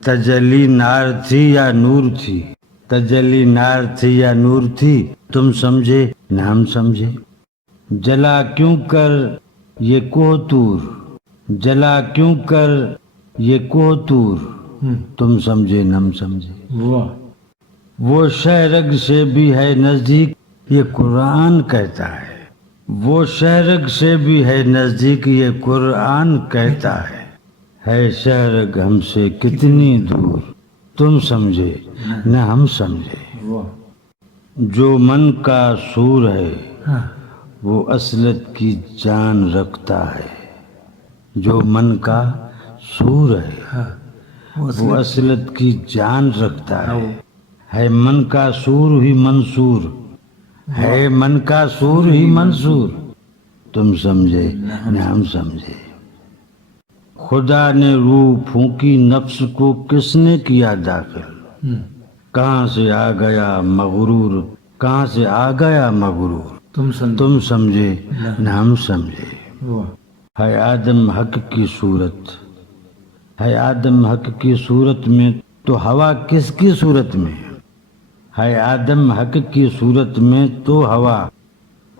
تجلی نار تھی یا نور تھی؟ تجلی نار تھی یا نور تھی؟ تم سمجھے نہ ہم سمجھے۔ جلا کیوں کر یہ کوہ طور، جلا کیوں کر یہ کوہ طور، تم سمجھے نہ ہم سمجھے۔ وہ شہرگ سے بھی ہے نزدیک یہ قرآن کہتا ہے، وہ شہرگ سے بھی ہے نزدیک یہ قرآن کہتا ہے شہرگ ہم سے کتنی دور، تم سمجھے نہ ہم سمجھے۔ جو من کا سور ہے وہ اصلت کی جان رکھتا ہے، جو من کا سور ہے وہ اصلت کی جان رکھتا ہے من کا سور ہی منصور، ہے من کا سور ہی منصور، تم سمجھے نہ ہم سمجھے۔ خدا نے روح پھونکی نفس کو کس نے کیا داخل، کہاں سے آ گیا مغرور، کہاں سے آ گیا مغرور، تم سمجھے نہ ہم سمجھے۔ ہے آدم حق کی صورت، ہے آدم حق کی صورت میں تو ہوا کس کی صورت میں، ہے آدم حق کی صورت میں تو ہوا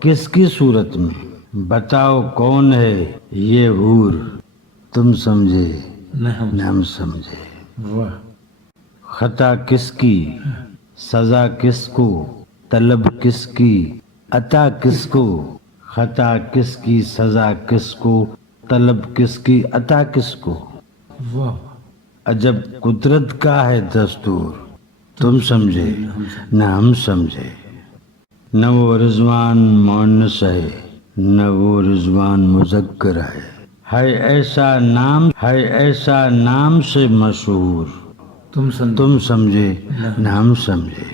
کس کی صورت میں، بتاؤ کون ہے یہ حور، تم سمجھے نہ ہم سمجھے۔ خطا کس کی، سزا کس کو، طلب کس کی، عطا کس کو، خطا کس کی، سزا کس کو، طلب کس کی، عطا کس کو۔ عجب قدرت کا ہے دستور، تم سمجھے نہ ہم سمجھے۔ نہ وہ رضوان مؤنث ہے نہ وہ رضوان مذکر ہے ایسا نام، ہے ایسا نام سے مشہور، تم سمجھے نہ ہم سمجھے۔